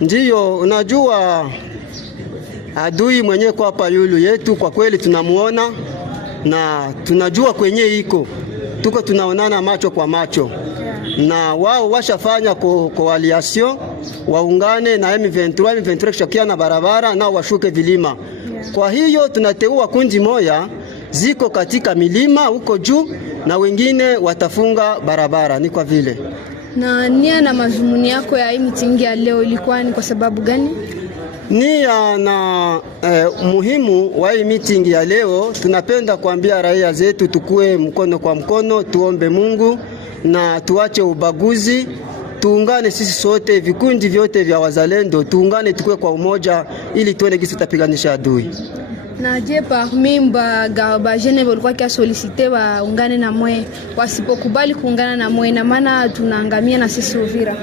Ndiyo, unajua adui mwenye kwa hapa yulu yetu kwa kweli tunamuona na tunajua kwenye iko. Tuko tunaonana macho kwa macho. Na wao washafanya coalition waungane na M23 kishakia na barabara na washuke vilima. Kwa hiyo tunateua kundi moya ziko katika milima huko juu na wengine watafunga barabara. Ni kwa vile. Na nia na mazumuni yako ya hii meeting ya leo ilikuwa ni kwa sababu gani? Nia na muhimu wa hii meeting ya leo, tunapenda kuambia raia zetu tukue mkono kwa mkono, tuombe Mungu na tuache ubaguzi, tuungane sisi sote, vikundi vyote vya wazalendo, tuungane tukue kwa umoja ili tuone gisi tutapiganisha adui. Na je, parmi ba jene walikuwa kia solicite waungane na mwe, wasipokubali kuungana na mwe na maana tunaangamia na sisi Uvira?